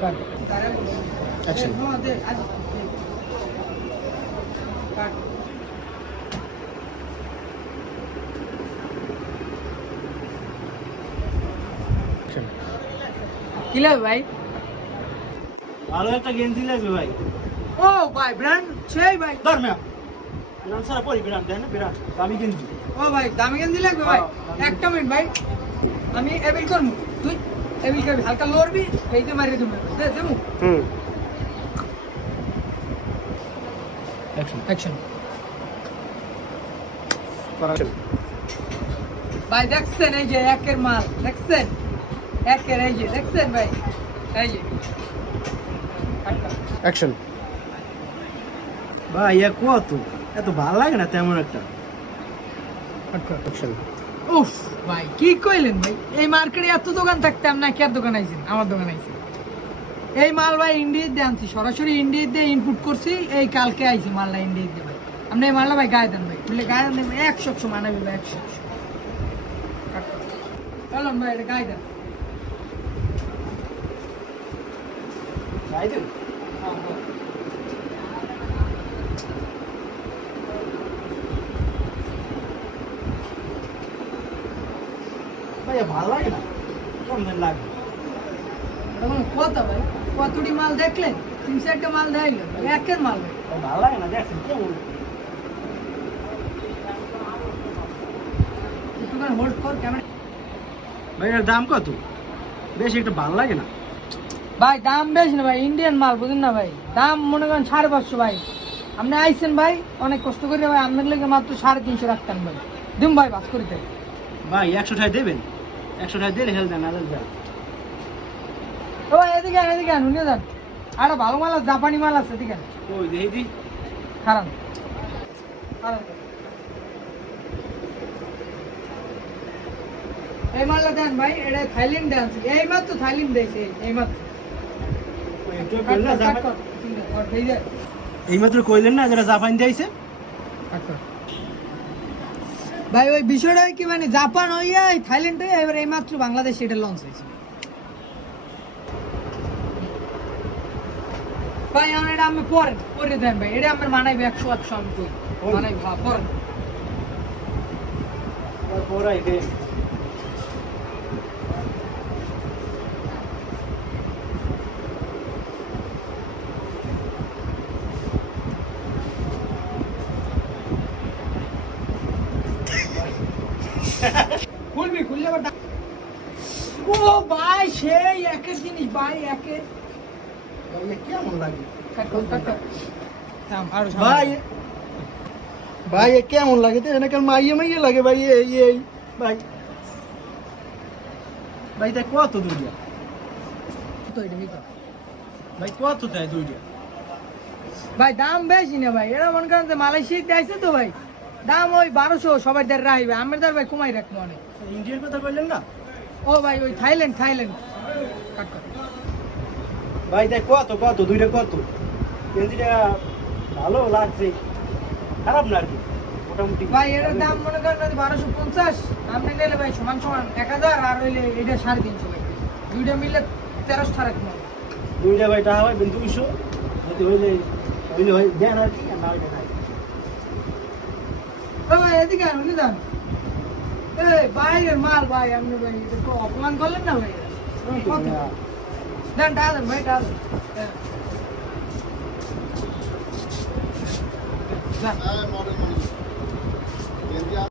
Action. Action. কি লাগবে ভাই? ভালো একটা গেঞ্জি লাগবে ভাই। ও ভাই ব্র্যান্ড সেই ভাই। ধর ম্যাম নাম সারা পরি বিরাট দেয় না? বিরাট দামি গেঞ্জি। ও ভাই দামি গেঞ্জি লাগবে ভাই? একটা মিনিট ভাই। আমি এবিল করব। তুই এবিল করবি হালকা লড়বি এই যে মারিয়ে দেবো দে দেবো হুম অ্যাকশন অ্যাকশন Action. ভাই দেখছেন এই যে একের মাল দেখছেন একের এই যে দেখছেন ভাই এই যে Action. ভাই এ কত এত ভালো লাগে না তেমন একটা Action. উফ ভাই কি কইলেন ভাই? এই মার্কেটে এত দোকান থাকতে আমি নাকি আর দোকান আইছেন আমার দোকান আইছেন এই মাল ভাই ইন্ডিয়ার দিয়ে আনছি সরাসরি ইন্ডিয়ার দিয়ে ইনপুট করছি এই কালকে আইছি মালটা ইন্ডিয়ার দিয়ে ভাই। আপনি এই মালটা ভাই গায়ে দেন ভাই খুলে গায়ে দেন ভাই একশো একশো মানাবি ভাই একশো একশো। চলুন ভাই এটা গায়ে দেন। ভাই দেন? ভাই এ ভালো লাগে না। কম দিন লাগবে এটা ভাই? কতটি মাল দেখলেন? তিন চারটে মাল দেখাইলেন একের মাল ভাই ভাই ভালো লাগে না দেখছেন কেমন একটুখানি হোল্ড কর ক্যামেরা ভাই দাম কত? বেশি একটু ভালো লাগে না। ভাই দাম বেশি না ভাই ইন্ডিয়ান মাল বুঝেন না ভাই। দাম মনে করেন সাড়ে পাঁচশো ভাই। আপনি আইসেন ভাই অনেক কষ্ট করে ভাই আপনার লেগে মাত্র সাড়ে তিনশো রাখতেন ভাই। দিম ভাই বাস করিতে। ভাই একশো টাকা দেবেন? একশো টাকা দিলে হেল দেন আলাদা ও এদিকে এদিকে যান। আরে ভালো মাল আছে জাপানি মাল আছে এদিকে ওই দেখি খারাপ। খারাপ। এই মালটা দেন ভাই এটা থাইল্যান্ড ডান্স এই মাত্র থাইল্যান্ড দিয়েছে এই যে। এইমাত্র কইলেন না যেটা জাপান দিয়েছে? ভাই ওই বিষয়টা কি মানে জাপান হইয়া থাইল্যান্ড হইয়া এবার এই মাত্র বাংলাদেশে এটা লঞ্চ হয়েছে। ভাই আমার এটা আমি পরে পরে দেন ভাই এটা আমার মানাইবে একশো একশো আমি কই। পরে? মানাইবে হ্যাঁ পরে। পরে আবার ও ভাই সেই একের জিনিস ভাই একের কেমন লাগে। ভাই ভাই কেমন তো মাইয়ে মাইয়ে লাগে ভাই এই এই ভাই। ভাই তাই কত কর। ভাই কত দেয় ভাই দাম বেশি না ভাই। এরা মনে করেন যে মালয়েশিয়া দিয়েছে তো ভাই। দাম ওই বারোশো সবাই দের রাখবে আমার ভাই কমাই রাখব অনেক। ইন্ডিয়ার কথা বললেন না? ও ভাই ওই থাইল্যান্ড থাইল্যান্ড। ভাই তাই কত কত দুইটা কত? ভালো লাগছে। খারাপ না আর কি? মোটামুটি। ভাই এটার দাম মনে করেন যদি বারোশো পঞ্চাশ আপনি নিলে ভাই সমান সমান এক হাজার আর হইলে এটা সাড়ে তিনশো ভাই। দুইটা মিললে তেরোশো সাড়ে তিন দুইটা ভাই টাকা পাইবেন দুইশো যদি হইলে হইলে হয় দেন আর কি আর না ভাই এদিকে আনো না জানো এই বাইরের মাল ভাই আপনি ভাই অপমান করলেন না ভাই দেন ডালেন ভাই ডালেন Yeah.